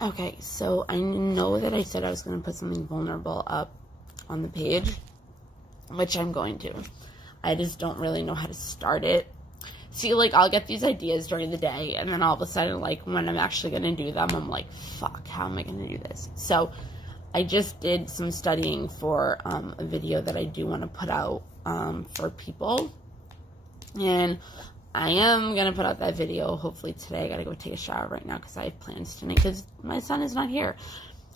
Okay, so I know that I said I was going to put something vulnerable up on the page, which I'm going to. I just don't really know how to start it. See, like, I'll get these ideas during the day, and then all of a sudden, like, when I'm actually going to do them, I'm like, fuck, how am I going to do this? So I just did some studying for a video that I do want to put out for people. And I am going to put out that video hopefully today. I got to go take a shower right now because I have plans tonight because my son is not here.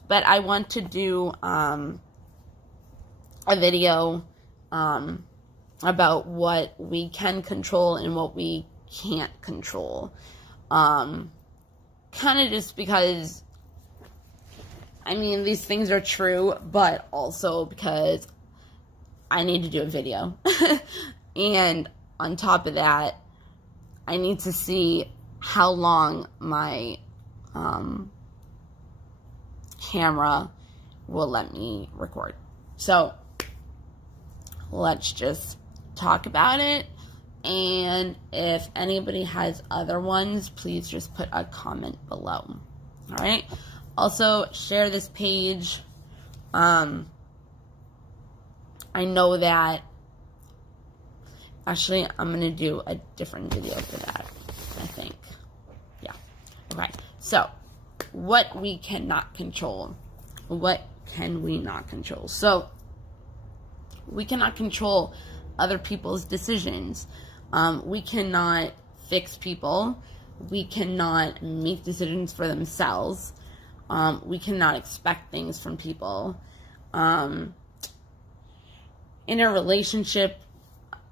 But I want to do a video about what we can control and what we can't control. Kind of just because, I mean, these things are true, but also because I need to do a video. And on top of that, I need to see how long my camera will let me record. So let's just talk about it. And if anybody has other ones, please just put a comment below. All right. Also, share this page. I know that. Actually, I'm going to do a different video for that, I think. Yeah. Okay. So, what we cannot control. What can we not control? So, we cannot control other people's decisions. We cannot fix people. We cannot make decisions for themselves. We cannot expect things from people. In a relationship,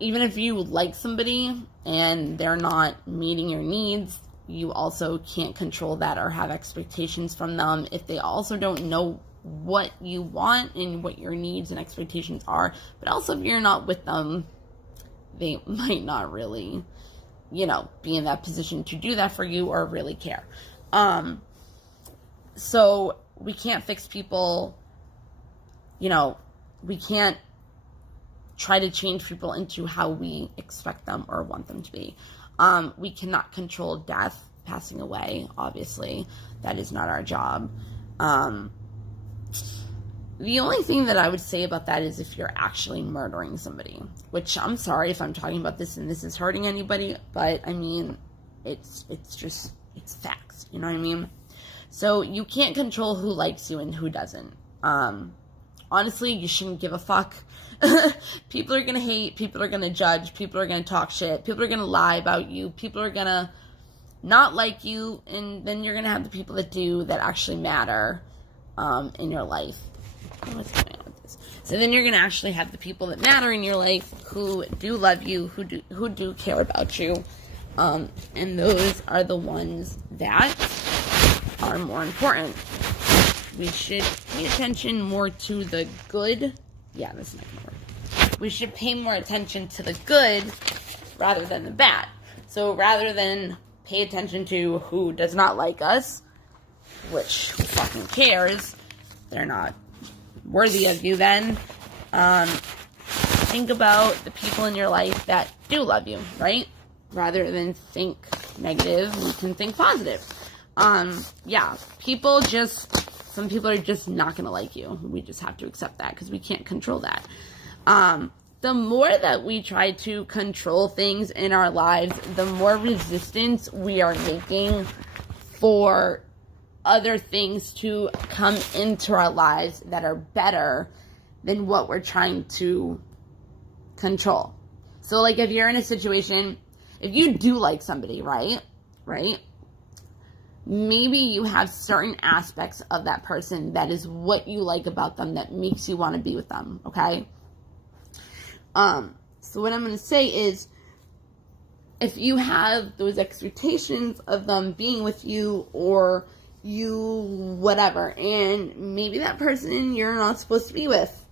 even if you like somebody and they're not meeting your needs, you also can't control that or have expectations from them if they also don't know what you want and what your needs and expectations are. But also, if you're not with them, they might not really, be in that position to do that for you or really care. So we can't fix people. We can't try to change people into how we expect them or want them to be. We cannot control death, passing away, obviously. That is not our job. The only thing that I would say about that is if you're actually murdering somebody, which I'm sorry if I'm talking about this and this is hurting anybody, but I mean, it's facts, you know what I mean? So you can't control who likes you and who doesn't. Honestly, you shouldn't give a fuck. People are going to hate, people are going to judge, people are going to talk shit, people are going to lie about you, people are going to not like you, and then you're going to have the people that do, that actually matter in your life. What's going on with this? So then you're going to actually have the people that matter in your life who do love you, who do care about you, and those are the ones that are more important. We should pay attention more to the good. Yeah, that's not going to work. We should pay more attention to the good rather than the bad. So rather than pay attention to who does not like us, which who fucking cares, they're not worthy of you then, think about the people in your life that do love you, right? Rather than think negative, you can think positive. Yeah, some people are just not going to like you. We just have to accept that because we can't control that. The more that we try to control things in our lives, the more resistance we are making for other things to come into our lives that are better than what we're trying to control. So, like, if you're in a situation, if you do like somebody, right? Maybe you have certain aspects of that person that is what you like about them that makes you want to be with them, okay? So what I'm going to say is, if you have those expectations of them being with you or you whatever, and maybe that person you're not supposed to be with,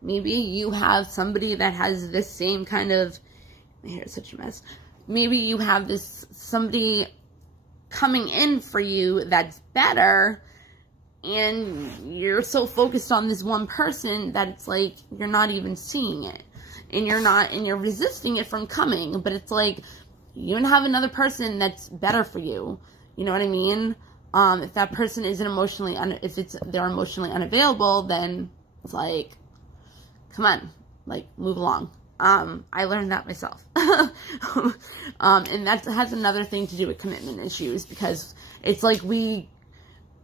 maybe you have somebody that has this same kind of, my hair is such a mess, maybe you have somebody coming in for you that's better, and you're so focused on this one person that it's like you're not even seeing it, and you're resisting it from coming. But it's like you have another person that's better for you, you know what I mean? If that person isn't emotionally, they're emotionally unavailable, then it's like, come on, like, move along. I learned that myself. And that has another thing to do with commitment issues, because it's like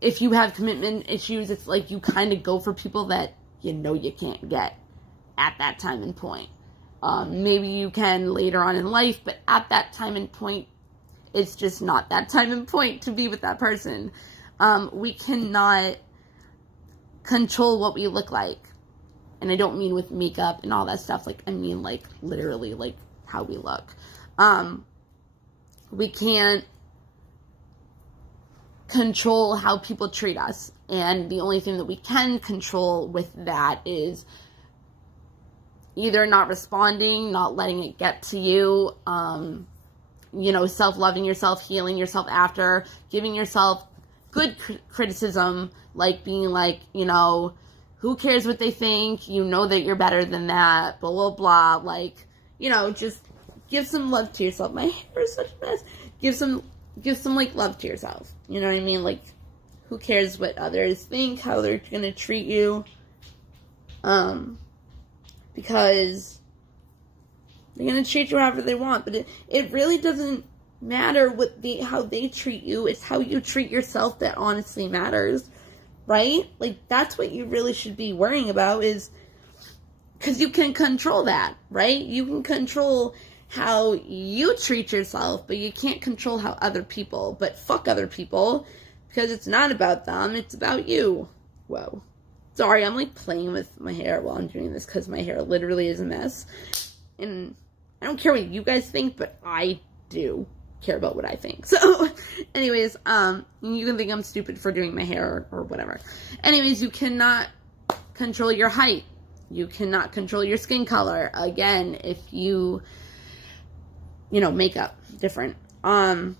if you have commitment issues, it's like you kind of go for people that you know you can't get at that time and point. Maybe you can later on in life, but at that time and point, it's just not that time and point to be with that person. We cannot control what we look like. And I don't mean with makeup and all that stuff. Like, I mean, like, literally, like, how we look. We can't control how people treat us. And the only thing that we can control with that is either not responding, not letting it get to you, self-loving yourself, healing yourself after, giving yourself good criticism, like being like, who cares what they think? You know that you're better than that, blah, blah, blah. Like, just give some love to yourself. My hair is such a mess. Give some like, love to yourself. You know what I mean? Like, who cares what others think, how they're going to treat you? Because they're going to treat you however they want. But it really doesn't matter how they treat you. It's how you treat yourself that honestly matters. Right? Like, that's what you really should be worrying about, is because you can control that, right? You can control how you treat yourself, but you can't control how other people, but fuck other people, because it's not about them, it's about you. Whoa. Sorry, I'm like playing with my hair while I'm doing this, because my hair literally is a mess. And I don't care what you guys think, but I do care about what I think. So, anyways, you can think I'm stupid for doing my hair or whatever. Anyways, you cannot control your height. You cannot control your skin color. Again, if you makeup, different. You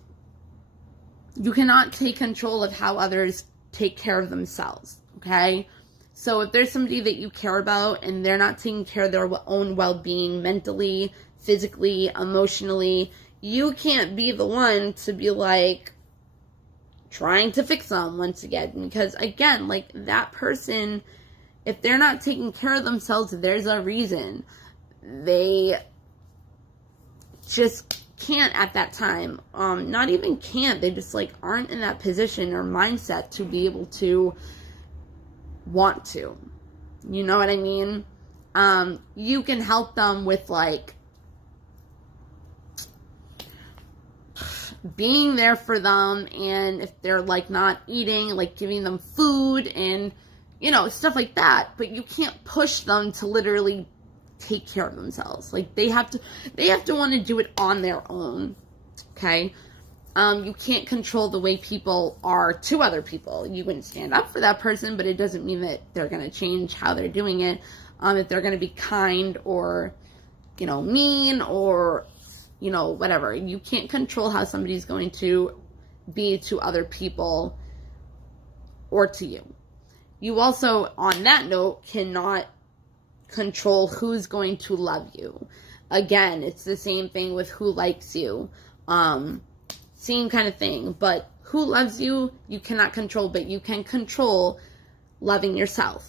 cannot take control of how others take care of themselves, okay? So if there's somebody that you care about and they're not taking care of their own well-being mentally, physically, emotionally, you can't be the one to be like trying to fix them once again, because again, like, that person, if they're not taking care of themselves, there's a reason. They just can't at that time. Not even can't, they just like aren't in that position or mindset to be able to want to. You know what I mean? You can help them with like being there for them, and if they're like not eating, like giving them food and stuff like that, but you can't push them to literally take care of themselves. Like, they have to want to do it on their own. Okay? You can't control the way people are to other people. You wouldn't stand up for that person, but it doesn't mean that they're going to change how they're doing it. If they're going to be kind or mean or whatever. You can't control how somebody's going to be to other people or to you. You also, on that note, cannot control who's going to love you. Again, it's the same thing with who likes you. Same kind of thing. But who loves you, you cannot control, but you can control loving yourself.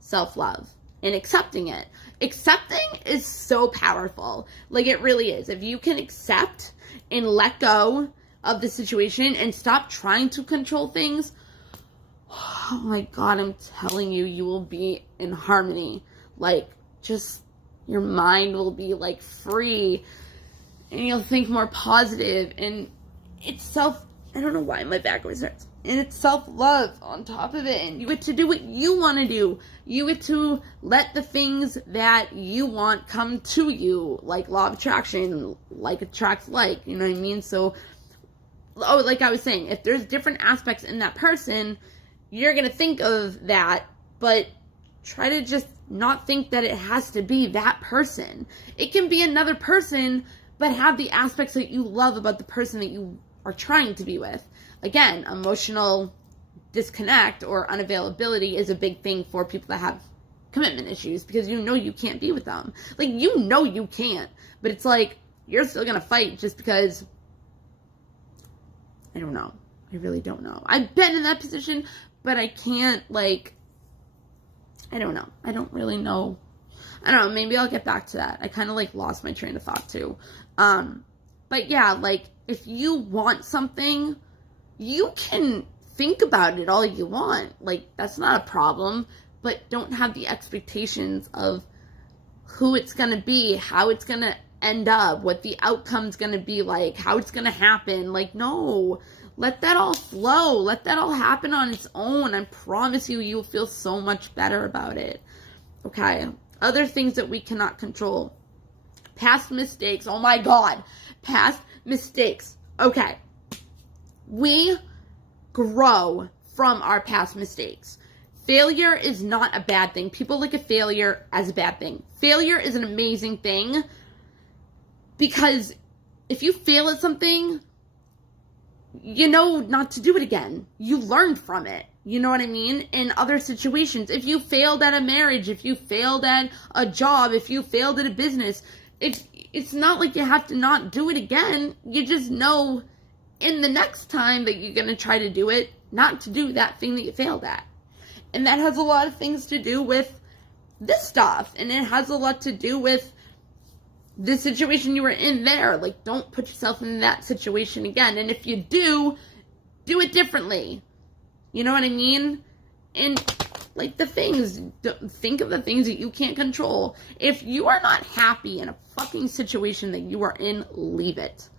Self-love. And accepting it. Accepting is so powerful. Like, it really is. If you can accept and let go of the situation and stop trying to control things, oh my God, I'm telling you, you will be in harmony. Like, just your mind will be like free, and you'll think more positive, and it's I don't know why my back always hurts. And it's self-love on top of it. And you get to do what you want to do. You get to let the things that you want come to you. Like law of attraction. Like attracts like. You know what I mean? So, like I was saying, if there's different aspects in that person, you're going to think of that. But try to just not think that it has to be that person. It can be another person, but have the aspects that you love about the person that you are trying to be with. Again, emotional disconnect or unavailability is a big thing for people that have commitment issues, because you can't be with them. Like, you can't, but it's like, you're still gonna fight just because, I don't know. I really don't know. I've been in that position, but I can't, like, I don't know. I don't really know. I don't know. Maybe I'll get back to that. I kind of, like, lost my train of thought, too. But, yeah, like, if you want something, you can think about it all you want. Like, that's not a problem. But don't have the expectations of who it's going to be, how it's going to end up, what the outcome's going to be like, how it's going to happen. Like, no. Let that all flow. Let that all happen on its own. I promise you, you'll feel so much better about it. Okay. Other things that we cannot control. Past mistakes. Oh my God. Past mistakes. Okay. We grow from our past mistakes. Failure is not a bad thing. People look at failure as a bad thing. Failure is an amazing thing because if you fail at something, you know not to do it again. You learned from it. You know what I mean? In other situations, if you failed at a marriage, if you failed at a job, if you failed at a business, it's not like you have to not do it again. You just know in the next time that you're going to try to do it, not to do that thing that you failed at. And that has a lot of things to do with this stuff. And it has a lot to do with the situation you were in there. Like, don't put yourself in that situation again. And if you do it differently. You know what I mean? And, like, the things, think of the things that you can't control. If you are not happy in a fucking situation that you are in, leave it.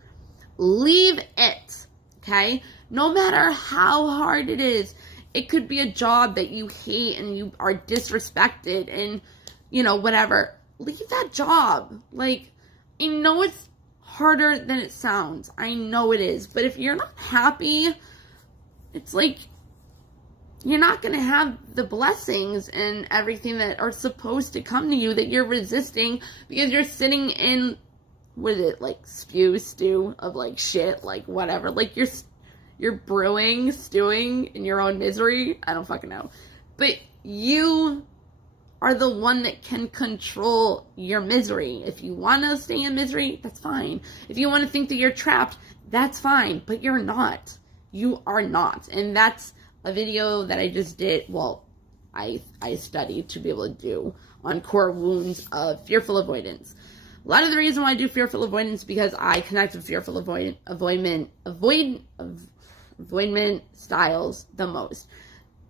Leave it. Okay? No matter how hard it is. It could be a job that you hate and you are disrespected and, you know, whatever. Leave that job. Like, I know it's harder than it sounds. I know it is. But if you're not happy, it's like you're not going to have the blessings and everything that are supposed to come to you that you're resisting because you're sitting in, what is it, like stew of like shit, like whatever. Like you're stewing in your own misery. I don't fucking know. But you are the one that can control your misery. If you want to stay in misery, that's fine. If you want to think that you're trapped, that's fine. But you're not. You are not. And that's a video that I just did. Well, I studied to be able to do on core wounds of fearful avoidance. A lot of the reason why I do fearful avoidance is because I connect with fearful avoidment styles the most.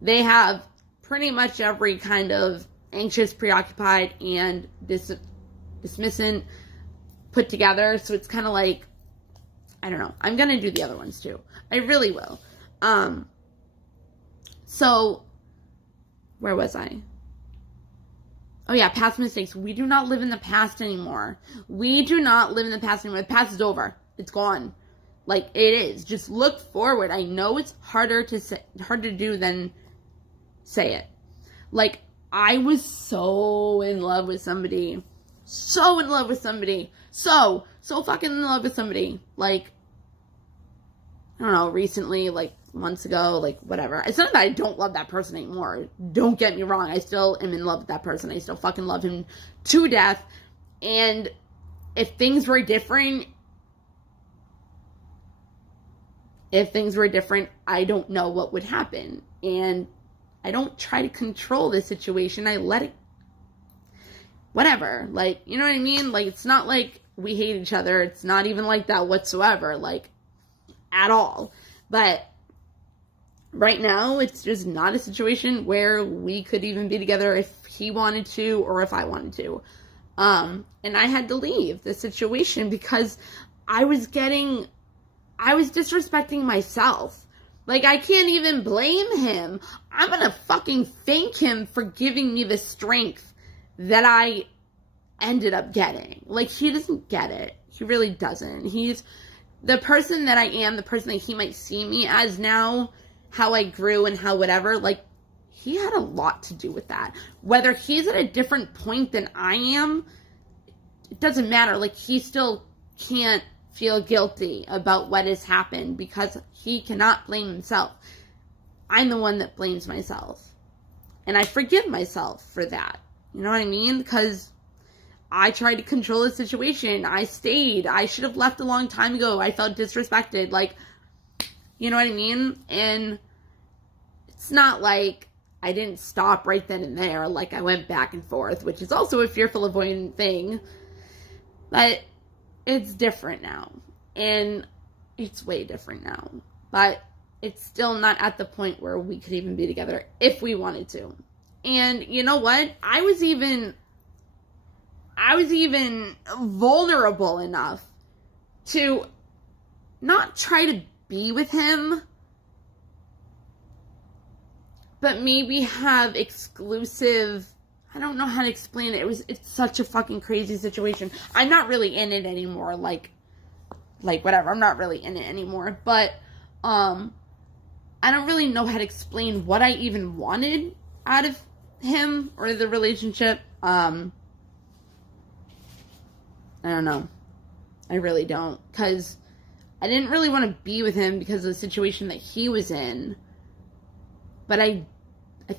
They have pretty much every kind of anxious, preoccupied, and dismissant put together. So it's kind of like, I don't know. I'm going to do the other ones too. I really will. So where was I? Oh yeah, past mistakes. We do not live in the past anymore. We do not live in the past anymore. The past is over. It's gone. Like, it is. Just look forward. I know it's harder to do than say it. Like, I was so in love with somebody. So in love with somebody. So fucking in love with somebody. Like, I don't know, recently, like, months ago, like, whatever. It's not that I don't love that person anymore. Don't get me wrong. I still am in love with that person. I still fucking love him to death. And if things were different, I don't know what would happen. And I don't try to control the situation. I let it, whatever. Like, you know what I mean? Like, it's not like we hate each other. It's not even like that whatsoever. Like, at all. But right now, it's just not a situation where we could even be together if he wanted to or if I wanted to. And I had to leave the situation because I was disrespecting myself. Like, I can't even blame him. I'm gonna fucking thank him for giving me the strength that I ended up getting. Like, he doesn't get it. He really doesn't. He's the person that I am, the person that he might see me as now, how I grew and how whatever, like, he had a lot to do with that. Whether he's at a different point than I am, it doesn't matter. Like, he still can't feel guilty about what has happened because he cannot blame himself. I'm the one that blames myself. And I forgive myself for that. You know what I mean? Because I tried to control the situation. I stayed. I should have left a long time ago. I felt disrespected. Like, You know what I mean? And it's not like I didn't stop right then and there. Like, I went back and forth, which is also a fearful avoidant thing. But it's different now. And it's way different now. But it's still not at the point where we could even be together if we wanted to. And you know what? I was even vulnerable enough to not try to be with him, but maybe have exclusive, I don't know how to explain it. It's such a fucking crazy situation. I'm not really in it anymore. Like whatever. I'm not really in it anymore. But, I don't really know how to explain what I even wanted out of him or the relationship. I don't know. I really don't. Because I didn't really want to be with him because of the situation that he was in. But I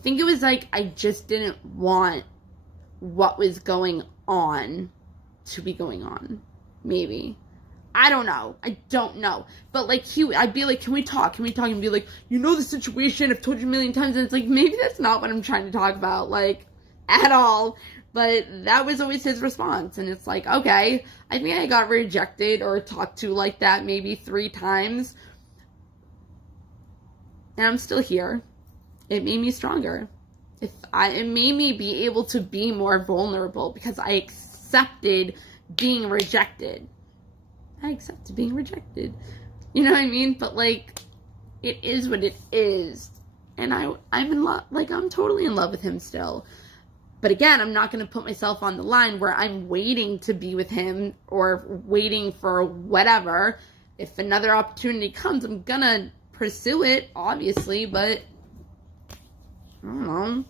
think it was like I just didn't want what was going on to be going on. Maybe. I don't know. I don't know. But like I'd be like, can we talk? Can we talk? And be like, you know the situation, I've told you a million times. And it's like, maybe that's not what I'm trying to talk about. Like, at all. But that was always his response. And it's like, okay, I think I got rejected or talked to like that maybe 3 times. And I'm still here. It made me stronger. It made me be able to be more vulnerable because I accepted being rejected. I accepted being rejected. You know what I mean? But like, it is what it is. And I'm in love. Like, I'm totally in love with him still. But again, I'm not going to put myself on the line where I'm waiting to be with him or waiting for whatever. If another opportunity comes, I'm going to pursue it, obviously, but I don't know.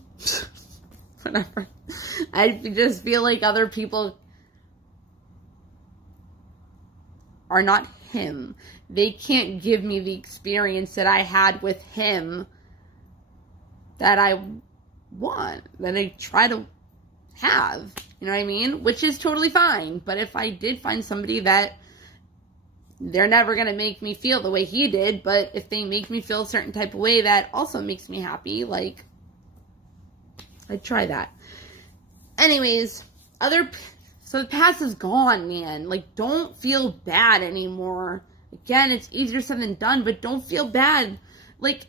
Whatever. I just feel like other people are not him. They can't give me the experience that I had with him that I want, that I try to have. You know what I mean? Which is totally fine. But if I did find somebody that they're never going to make me feel the way he did, but if they make me feel a certain type of way that also makes me happy, like, I'd try that. Anyways, so the past is gone, man. Like, don't feel bad anymore. Again, it's easier said than done, but don't feel bad. Like,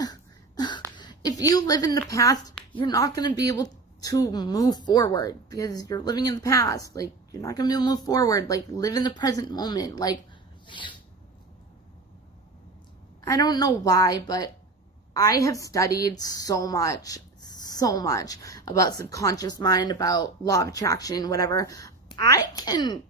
if you live in the past, you're not going to be able to move forward because you're living in the past. Like, you're not going to be able to move forward. Like, live in the present moment. Like, I don't know why, but I have studied so much about subconscious mind, about law of attraction, whatever. I can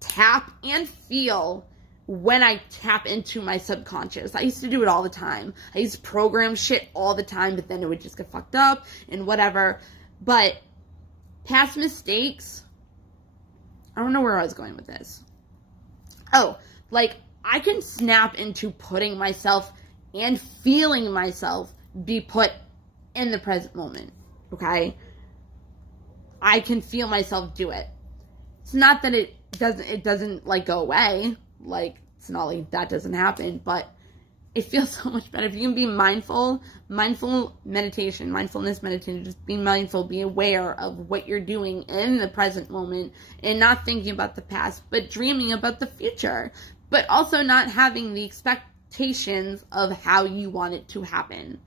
tap and feel when I tap into my subconscious. I used to do it all the time. I used to program shit all the time, but then it would just get fucked up and whatever. But past mistakes, I don't know where I was going with this. Oh, like, I can snap into putting myself and feeling myself be put in the present moment, okay? I can feel myself do it. It's not that it doesn't like go away. Like, it's not like that doesn't happen, but it feels so much better. If you can be mindfulness meditation, just be mindful, be aware of what you're doing in the present moment and not thinking about the past, but dreaming about the future, but also not having the expectations of how you want it to happen.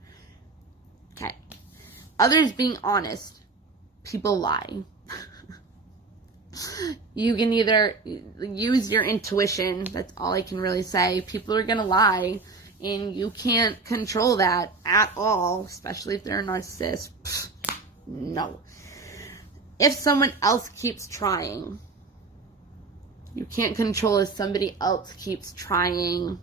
Okay. Others being honest. People lie. You can either use your intuition. That's all I can really say. People are going to lie. And you can't control that at all. Especially if they're a narcissist. Pfft, no. If someone else keeps trying. You can't control if somebody else keeps trying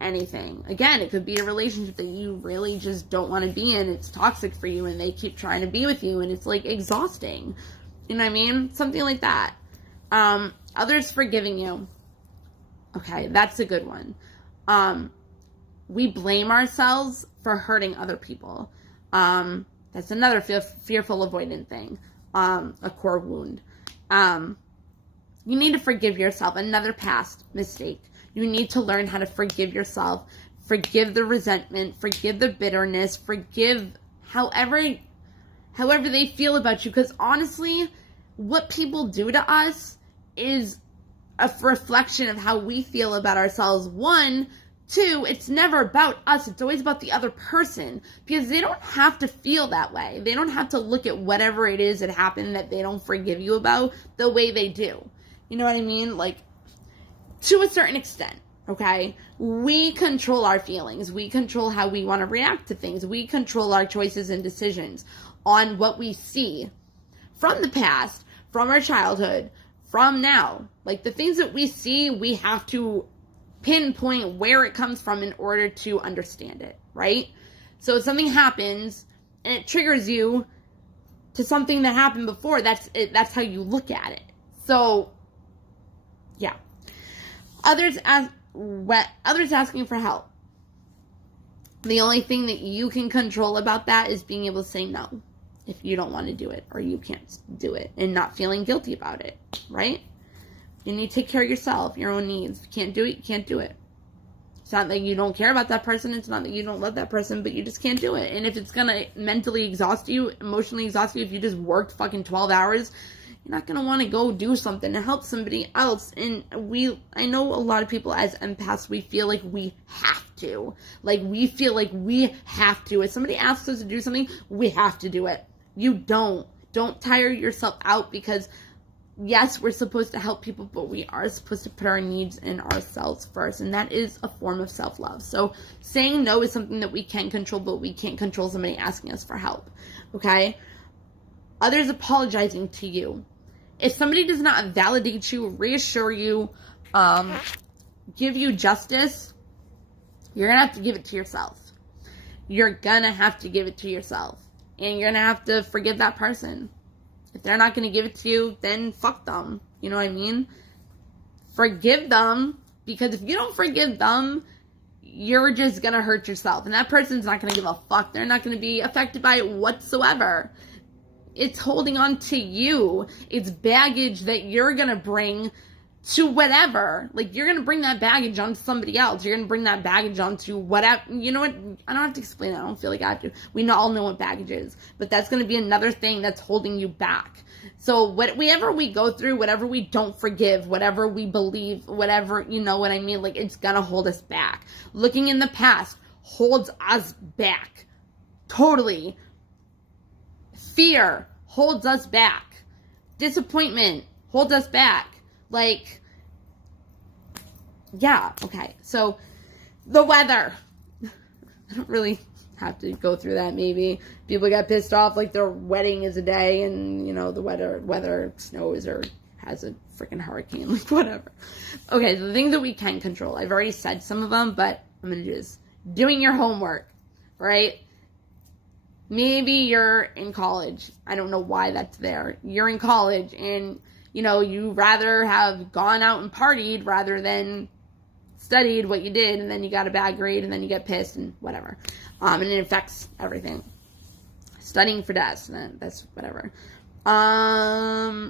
anything. Again, it could be a relationship that you really just don't want to be in. It's toxic for you and they keep trying to be with you and it's like exhausting. You know what I mean? Something like that. Others forgiving you. Okay, that's a good one. We blame ourselves for hurting other people. That's another fearful avoidant thing. A core wound. You need to forgive yourself. Another past mistake. You need to learn how to forgive yourself Forgive the resentment, forgive the bitterness, forgive however they feel about you. Because honestly, what people do to us is a reflection of how we feel about ourselves. 1, 2, it's never about us. It's always about the other person, because they don't have to feel that way. They don't have to look at whatever it is that happened that they don't forgive you about the way they do. You know what I mean? Like, to a certain extent, okay? We control our feelings. We control how we want to react to things. We control our choices and decisions on what we see from the past, from our childhood, from now. Like, the things that we see, we have to pinpoint where it comes from in order to understand it, right? So if something happens and it triggers you to something that happened before, that's it. That's how you look at it. So, yeah. Others asking for help. The only thing that you can control about that is being able to say no if you don't want to do it or you can't do it, and not feeling guilty about it, right? You need to take care of yourself, your own needs. If you can't do it, you can't do it. It's not that you don't care about that person. It's not that you don't love that person, but you just can't do it. And if it's going to mentally exhaust you, emotionally exhaust you, if you just worked fucking 12 hours, you're not going to want to go do something to help somebody else. And I know a lot of people as empaths, we feel like we have to. Like, we feel like we have to. If somebody asks us to do something, we have to do it. You don't. Don't tire yourself out, because yes, we're supposed to help people, but we are supposed to put our needs and ourselves first, and that is a form of self-love. So saying no is something that we can control, but we can't control somebody asking us for help, okay? Others apologizing to you. If somebody does not validate you, reassure you, give you justice, you're going to have to give it to yourself. You're going to have to give it to yourself, and you're going to have to forgive that person. If they're not going to give it to you, then fuck them. You know what I mean? Forgive them, because if you don't forgive them, you're just going to hurt yourself. And that person's not going to give a fuck. They're not going to be affected by it whatsoever. It's holding on to you. It's baggage that you're going to bring to whatever. Like, you're going to bring that baggage onto somebody else. You're going to bring that baggage onto whatever. You know what? I don't have to explain it. I don't feel like I have to. We all know what baggage is. But that's going to be another thing that's holding you back. So whatever we go through, whatever we don't forgive, whatever we believe, whatever, you know what I mean? Like, it's going to hold us back. Looking in the past holds us back. Totally. Fear holds us back. Disappointment holds us back. Like, yeah, okay. So, the weather. I don't really have to go through that, maybe. People get pissed off, like their wedding is a day, and, you know, the weather snows or has a freaking hurricane, like, whatever. Okay, so the things that we can control. I've already said some of them, but I'm going to do this. Doing your homework, right? Maybe you're in college. I don't know why that's there. You're in college, and you know, you rather have gone out and partied rather than studied what you did, and then you got a bad grade, and then you get pissed, and whatever. And it affects everything. Studying for tests, that's whatever.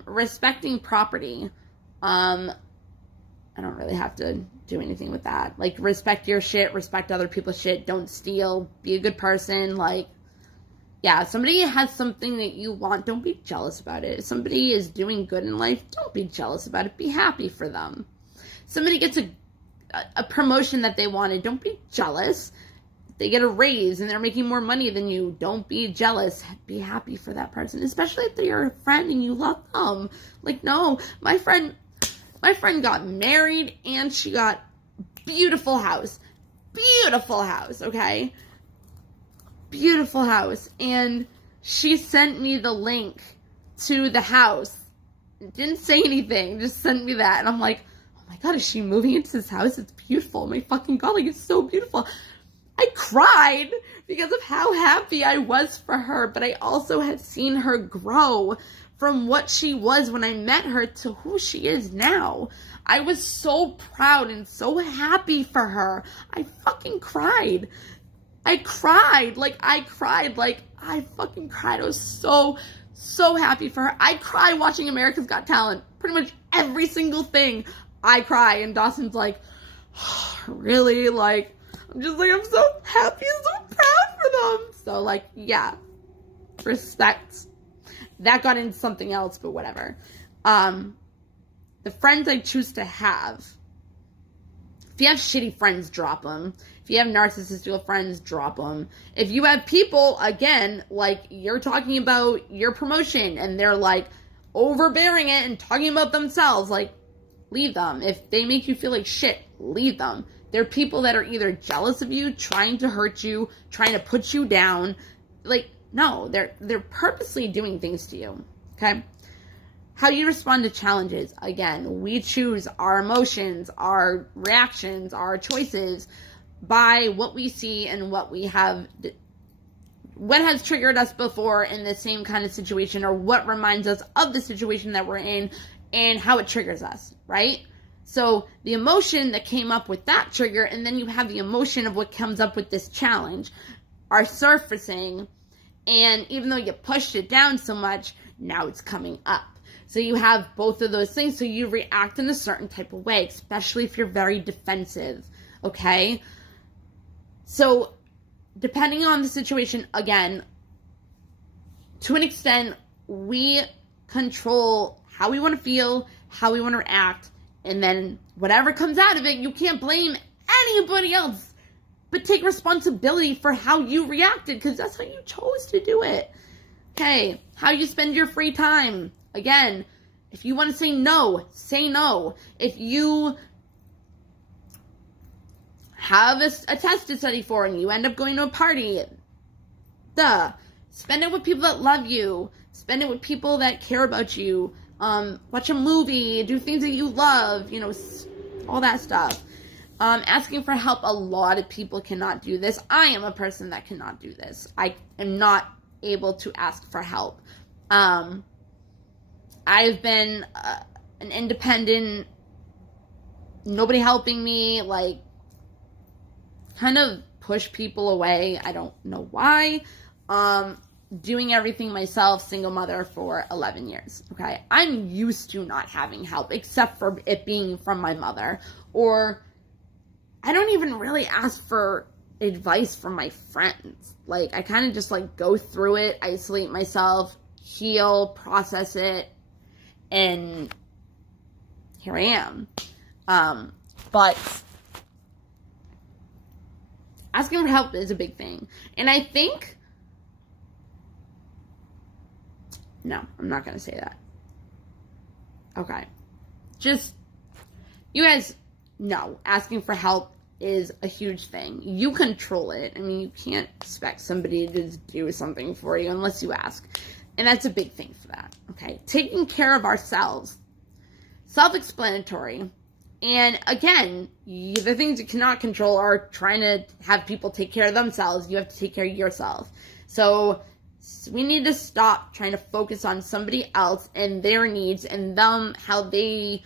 Respecting property. I don't really have to do anything with that. Like, respect your shit, respect other people's shit, don't steal, be a good person, like, yeah, if somebody has something that you want, don't be jealous about it. If somebody is doing good in life, don't be jealous about it. Be happy for them. Somebody gets a promotion that they wanted, don't be jealous. They get a raise and they're making more money than you, don't be jealous. Be happy for that person, especially if they're your friend and you love them. Like, no, my friend got married and she got beautiful house, okay? Beautiful house, and she sent me the link to the house. Didn't say anything, just sent me that, and I'm like, oh my god, is she moving into this house? It's beautiful. Oh my fucking god, like, it's so beautiful. I cried because of how happy I was for her, but I also had seen her grow from what she was when I met her to who she is now. I was so proud and so happy for her. I fucking cried. I fucking cried. I was so happy for her. I cry watching America's Got Talent. Pretty much every single thing, I cry. And Dawson's like, oh, really? Like, I'm just like, I'm so happy and so proud for them. So, like, yeah, respect. That got into something else, but whatever. The friends I choose to have. If you have shitty friends, drop them. If you have narcissistic friends, drop them. If you have people, again, like you're talking about your promotion and they're like overbearing it and talking about themselves, like leave them. If they make you feel like shit, leave them. They're people that are either jealous of you, trying to hurt you, trying to put you down. Like, no, they're purposely doing things to you. Okay? How you respond to challenges. Again, we choose our emotions, our reactions, our choices by what we see and what we have, what has triggered us before in the same kind of situation, or what reminds us of the situation that we're in and how it triggers us, right? So the emotion that came up with that trigger, and then you have the emotion of what comes up with this challenge, are surfacing, and even though you pushed it down so much, now it's coming up. So you have both of those things, so you react in a certain type of way, especially if you're very defensive, okay? So depending on the situation, again, to an extent, we control how we want to feel, how we want to react, and then whatever comes out of it, you can't blame anybody else, but take responsibility for how you reacted, because that's how you chose to do it. Okay, how you spend your free time. Again, if you want to say no, say no. If you have a test to study for and you end up going to a party, spend it with people that love you. Spend it with people that care about you. Watch a movie, do things that you love, all that stuff. Asking for help, a lot of people cannot do this. I am a person that cannot do this. I am not able to ask for help. I've been an independent, nobody helping me, like, kind of push people away. I don't know why. Doing everything myself, single mother for 11 years, okay? I'm used to not having help, except for it being from my mother. Or I don't even really ask for advice from my friends. Like, I kind of just, like, go through it, isolate myself, heal, process it, and here I am. But asking for help is a big thing. And I think, no, I'm not going to say that. Okay. Just, you guys know, asking for help is a huge thing. You control it. I mean, you can't expect somebody to just do something for you unless you ask. And that's a big thing for that, okay? Taking care of ourselves. Self-explanatory. And again, the things you cannot control are trying to have people take care of themselves. You have to take care of yourself. So we need to stop trying to focus on somebody else and their needs and them, how they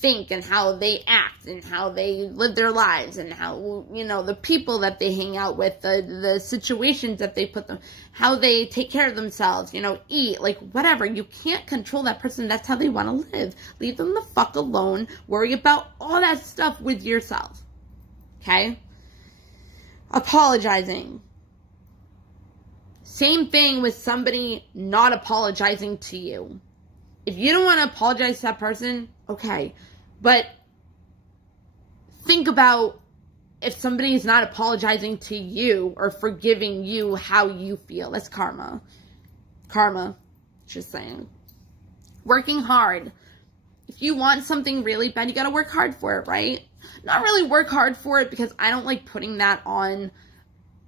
think and how they act and how they live their lives and how, the people that they hang out with, the situations that they put them, how they take care of themselves, eat, like whatever. You can't control that person. That's how they want to live. Leave them the fuck alone. Worry about all that stuff with yourself. Okay? Apologizing. Same thing with somebody not apologizing to you. If you don't want to apologize to that person, okay. But think about if somebody is not apologizing to you or forgiving you, how you feel. That's karma. Karma. Just saying. Working hard. If you want something really bad, you gotta work hard for it, right? Not really work hard for it, because I don't like putting that on.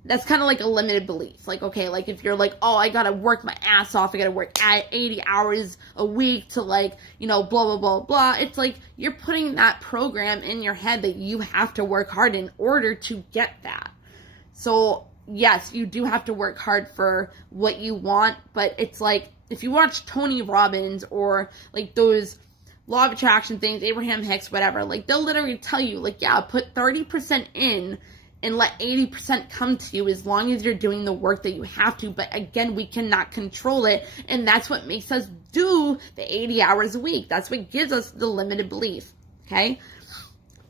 That's kind of like a limited belief. Like, okay, like if you're like, oh, I gotta work my ass off, I gotta work 80 hours a week to blah, blah, blah, blah. It's like you're putting that program in your head that you have to work hard in order to get that. So, yes, you do have to work hard for what you want, but it's like, if you watch Tony Robbins or like those law of attraction things, Abraham Hicks, whatever, like they'll literally tell you, like, yeah, put 30% in and let 80% come to you as long as you're doing the work that you have to. But again, we cannot control it. And that's what makes us do the 80 hours a week. That's what gives us the limited belief. Okay?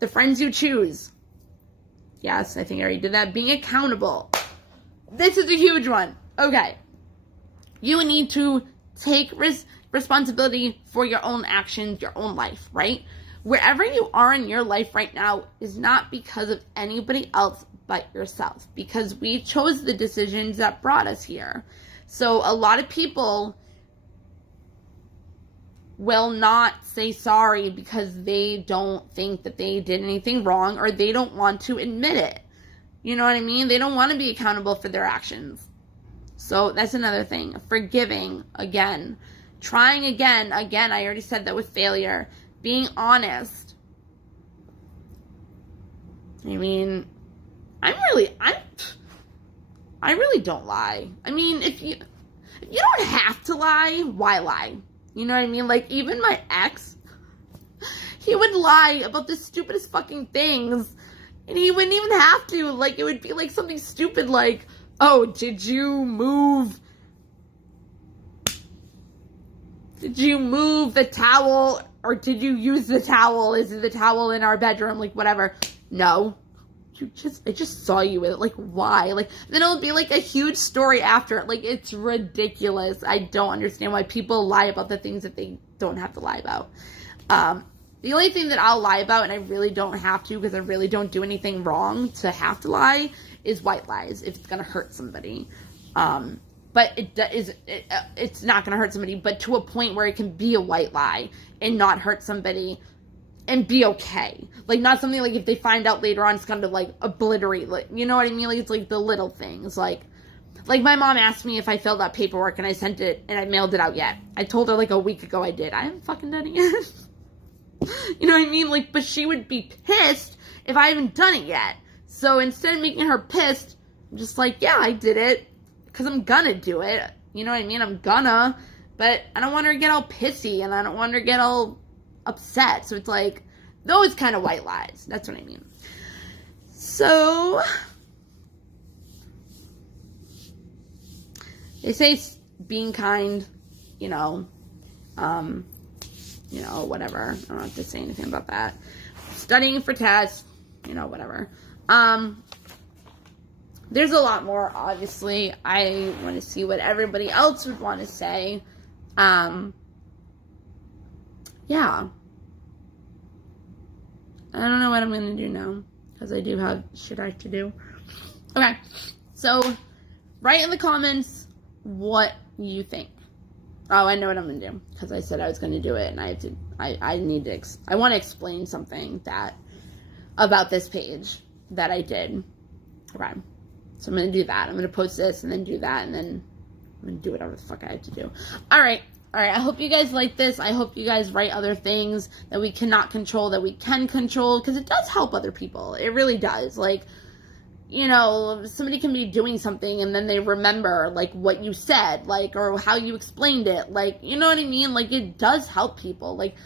The friends you choose. Yes, I think I already did that. Being accountable. This is a huge one. Okay. You need to take responsibility for your own actions, your own life, right? Wherever you are in your life right now is not because of anybody else but yourself, because we chose the decisions that brought us here. So a lot of people will not say sorry because they don't think that they did anything wrong, or they don't want to admit it. You know what I mean? They don't want to be accountable for their actions. So that's another thing. Forgiving, again. Trying again. Again, I already said that with failure. Being honest. I mean, I really don't lie. I mean, if you don't have to lie, why lie? You know what I mean? Like, even my ex, he would lie about the stupidest fucking things, and he wouldn't even have to. Like, it would be like something stupid like, oh, did you move the towel, or did you use the towel? Is the towel in our bedroom? Like, whatever. No. I just saw you with it. Like, why? Like, then it'll be like a huge story after it. Like, it's ridiculous. I don't understand why people lie about the things that they don't have to lie about. The only thing that I'll lie about, and I really don't have to because I really don't do anything wrong to have to lie, is white lies if it's going to hurt somebody. But it's not going to hurt somebody, but to a point where it can be a white lie and not hurt somebody and be okay. Like, not something like if they find out later on, it's going to like obliterate, like, you know what I mean? Like, it's like the little things. Like my mom asked me if I filled out paperwork and I sent it and I mailed it out yet. I told her like a week ago I did. I haven't fucking done it yet. You know what I mean? Like, but she would be pissed if I haven't done it yet. So instead of making her pissed, I'm just like, yeah, I did it because I'm gonna do it. You know what I mean? I'm gonna, but I don't want her to get all pissy and I don't want her to get all upset. So it's like those kind of white lies. That's what I mean. So they say being kind, whatever. I don't have to say anything about that. Studying for tests, whatever. There's a lot more, obviously. I want to see what everybody else would want to say. Yeah. I don't know what I'm going to do now, because I do have shit I have to do. Okay, so write in the comments what you think. Oh, I know what I'm going to do, because I said I was going to do it, and I want to explain something about this page that I did. Okay, so I'm going to do that. I'm going to post this, and then do that, and then I'm going to do whatever the fuck I have to do. Alright, I hope you guys like this. I hope you guys write other things that we cannot control, that we can control, because it does help other people. It really does. Like, somebody can be doing something and then they remember, like, what you said, like, or how you explained it. Like, you know what I mean? Like, it does help people. Like,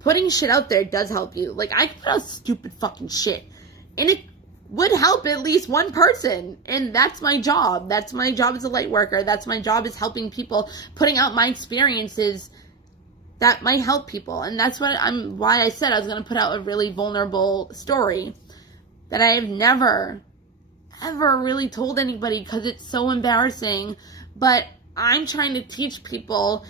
putting shit out there does help you. Like, I put out stupid fucking shit, and it would help at least one person, and that's my job. That's my job as a light worker. That's my job, is helping people, putting out my experiences that might help people. And that's why I said I was going to put out a really vulnerable story that I have never ever really told anybody, because it's so embarrassing. But I'm trying to teach people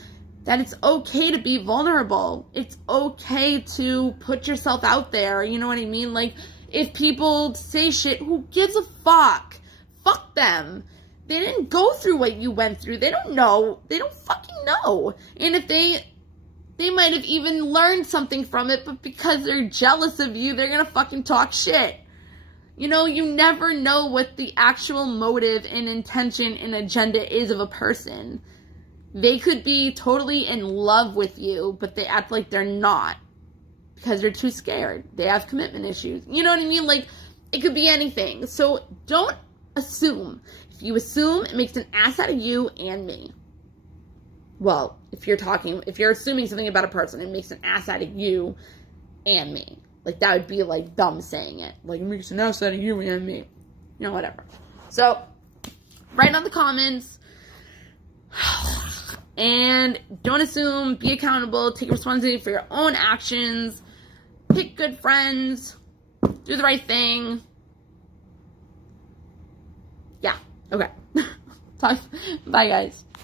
that it's okay to be vulnerable. It's okay to put yourself out there. You know what I mean? Like, if people say shit, who gives a fuck? Fuck them. They didn't go through what you went through. They don't know. They don't fucking know. And if they might have even learned something from it, but because they're jealous of you, they're gonna fucking talk shit. You never know what the actual motive and intention and agenda is of a person. They could be totally in love with you, but they act like they're not, because they're too scared. They have commitment issues. You know what I mean? Like, it could be anything. So don't assume. If you assume, it makes an ass out of you and me. Well, if you're assuming something about a person, it makes an ass out of you and me. Like, that would be, like, dumb saying it. Like, it makes an ass out of you and me. Whatever. So, write on the comments. And don't assume. Be accountable. Take responsibility for your own actions. Pick good friends. Do the right thing. Okay. Bye, guys.